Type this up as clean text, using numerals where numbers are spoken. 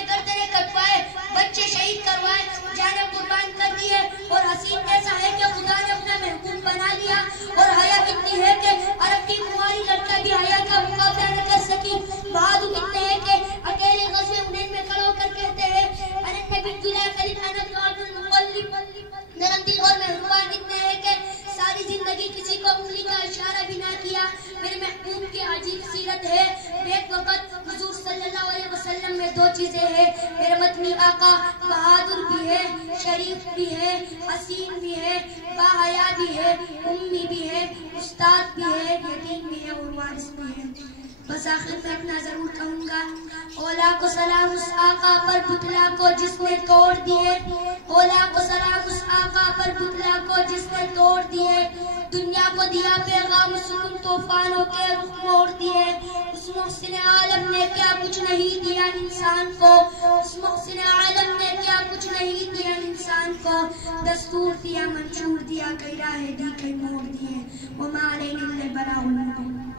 اپنے گردنے کٹوائے، بچے شہید کروائے، جانیں قربان کر دیے، اور حسین ایسا ہے کہ خدا نے اپنا محبوب بنا لیا، اور حیا اتنی ہے کہ عرب کی کماری لڑکیاں بھی حیا کا مقابلہ نہ کر سکی، بہادر اتنے ہیں کہ اکیلے غزوہ حنین میں کھڑے ہو کر کہتے ہیں انت بنت لا خلیل انا ابن المطلب، نرم دل اور مہربان اتنے ہیں کہ ساری زندگی کسی کو انگلی کا اشارہ بھی نہ کیا۔ میرے محبوب کی عجیب سیرت ہے، ایک وقت حضور صلی اللہ علیہ وسلم میں دو چیزیں ہیں، میرے مدنی آقا بہادر بھی ہے، شریف بھی ہے، حسین بھی ہے، باحیا بھی ہے، امی بھی ہے، استاد بھی ہے، یتیم بھی ہے اور وارث بھی ہے۔ بس آخر میں اپنا ضرور کہوں گا، اولا کو سلام اس آقا پر بتلا کو جس نے توڑ دیے، اولا کو سلام اس آقا پر بتلا کو جس نے توڑ دیے، دنیا کو دیا پیغام سکون طوفانوں کے رخ موڑ دیے، اس محسن عالم نے کیا کچھ نہیں دیا انسان کو، اس محسن عالم نے کیا کچھ نہیں دیا انسان کو، دستور دیا منشور دیا، کئی راہیں دی کئی موڑ دیے، وما علینا الا البلاغ المبین۔